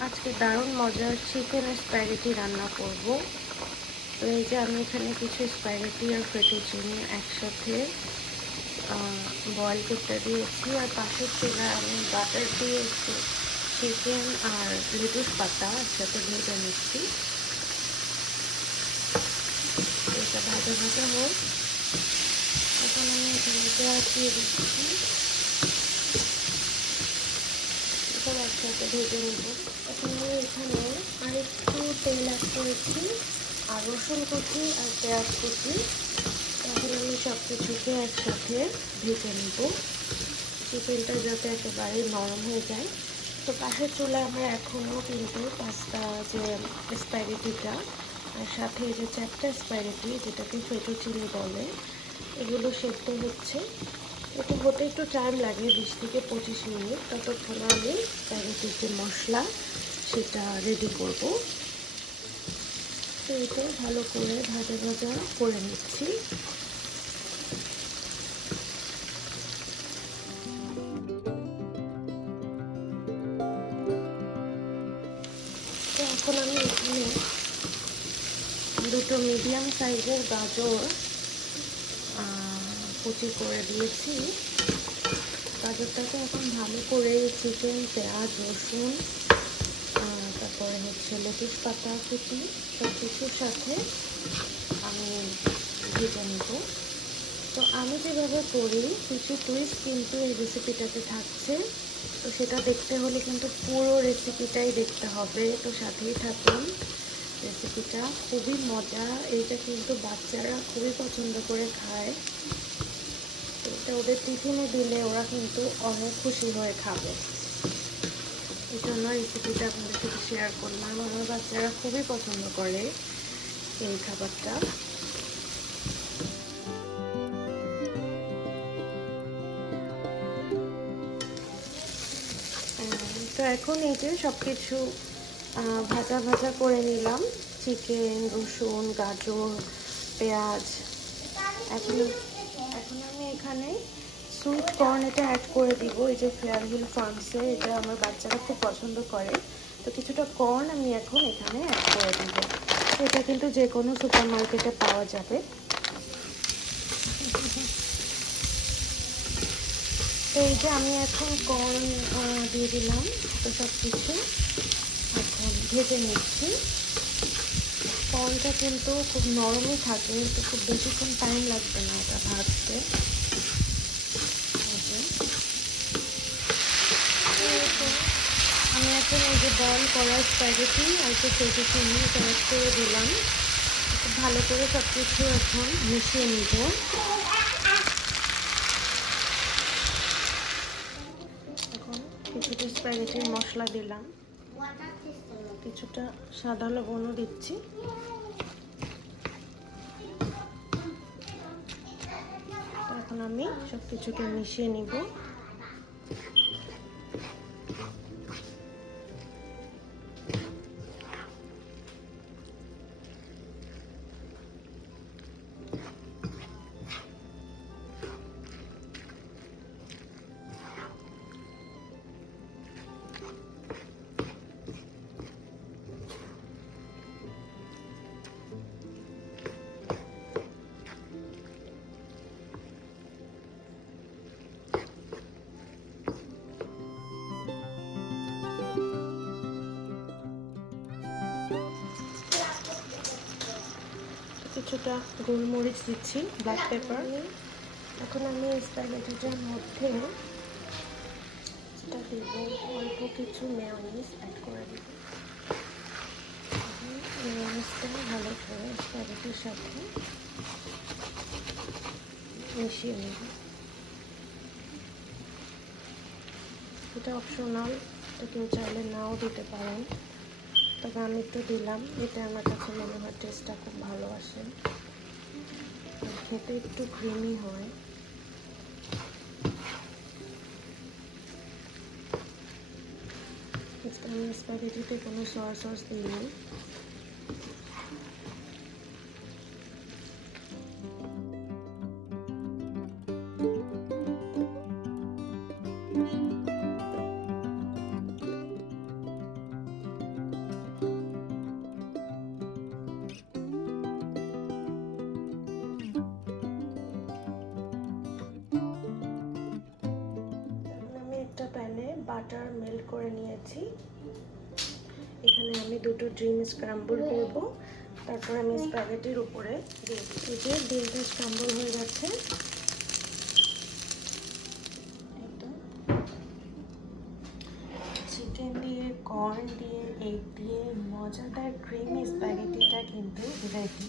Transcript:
আজকে দারুণ মজার চিকেন স্প্যাগেটি রান্না করব। তো এই যে আমি এখানে কিছু স্প্যাগেটি আর ফেটুচিনি একসাথে বয়েল করতে দিয়েছি। আর পাশের চুলায় আমি বাটার দিয়ে একটু চিকেন আর লেটুস পাতা একসাথে ভেজে নিচ্ছি। এটা ভাজা ভাজা হোক। এখন আমি এখানে দিয়ে দিচ্ছি। একসাথে ভেজে নেব। এখন এখানে আরেকটু তেল অ্যাড করেছি, আর রসুন কুচি আর পেঁয়াজ কুচি। এখন আমি সব কিছুকে একসাথে ভেজে নেব। চিকেনটা যাতে একেবারে নরম হয়ে যায়। তো পাশের চুলে আমরা এখনও কিন্তু পাস্তা যে স্প্যাগেটিটা আর সাথে যে চারটা স্প্যাগেটি যেটাকে ফেটুচিনি বলে, এগুলো সেদ্ধ হচ্ছে। এটা হতে একটু টাইম লাগে বিশ থেকে পঁচিশ মিনিট। ততক্ষণে আমি স্প্যাগেটির যে মশলা, সেটা রেডি করব। তো এটা ভালো করে ভাজা ভাজা করে নিচ্ছি। এখন আমি এখানে দুটো মিডিয়াম সাইজের গাজর কুচি করে দিয়েছি। গাজরটাকে এখন ভালো করে চিকেন, পেঁয়াজ, রসুন তারপরে হচ্ছে লেটুস পাতা, কুচি সব কিছুর সাথে আমি ভেজে নেব। তো আমি যেভাবে করি, কিছু টুইস্ট কিন্তু এই রেসিপিটাতে থাকছে। তো সেটা দেখতে হলে কিন্তু পুরো রেসিপিটাই দেখতে হবে। তো সাথেই থাকুন রেসিপিটা খুবই মজা এইটা কিন্তু বাচ্চারা খুবই পছন্দ করে খায়। এটা ওদের টিফিনে দিলে ওরা কিন্তু অনেক খুশি হয়ে খাবে। এই জন্য রেসিপিটা আপনাদের সাথে শেয়ার করলাম। আমার বাচ্চারা খুবই পছন্দ করে এই খাবারটা। তো এখন এই যে সব কিছু ভাজা ভাজা করে নিলাম। চিকেন, রসুন, গাজর, পেঁয়াজ এখন এখন সুইট কর্ন এটা অ্যাড করে দিব। এই যে ফেয়ার হিল ফার্মসে এটা আমার বাচ্চারা খুব পছন্দ করে। তো কিছুটা কর্ন আমি এখন এখানে অ্যাড করে দিব। এটা কিন্তু যে কোনো সুপার মার্কেটে পাওয়া যাবে। তো এই যে আমি এখন কর্ন দিয়ে দিলাম। সব কিছু এখন ভেজে নিচ্ছি। কর্নটা কিন্তু খুব নরমই থাকে তো খুব বেশিক্ষণ টাইম লাগবে না এটা ভাজতে আমি এখন এই যে বয়েল করা স্প্যাগেটি আর ফেটে চিনি এটা অ্যাড করে দিলাম। ভালো করে সব কিছু এখন মিশিয়ে নিব। এখন কিছুটা স্প্যাগেটির মশলা দিলাম। কিছুটা সাদা লবণও দিচ্ছি। এখন আমি সব কিছুকে মিশিয়ে নিব। কিছুটা গোলমরিচ দিচ্ছি ব্ল্যাক পেপার এখন আমি স্প্যাগেটিটার মধ্যে যেটা দেব, অল্প কিছু মেয়নিস অ্যাড করে দেব। মেয়নিসটা ভালো করে স্প্যাগেটির সাথে মিশিয়ে নেব। এটা অপশনাল এটা কেউ চাইলে নাও দিতে পারেন। তবে আমি একটু দিলাম। এটা আমার কাছে মনে হয় টেস্টটা খুব ভালো আসে খেতে একটু ক্রিমি হয়। আমি স্প্যাগেটিতে কোনো সয়া সস দিইনি। দুটো ড্রিম স্ক্রাম্বল করব। তারপর আমি স্প্যাগেটির উপরে দিয়ে দিই এই যে ডিমটা স্ক্রাম্বল হয়ে গেছে। চিকেন দিয়ে কর্ন দিয়ে এগ দিয়ে মজাদার ক্রিমি স্প্যাগেটিটা কিন্তু রেডি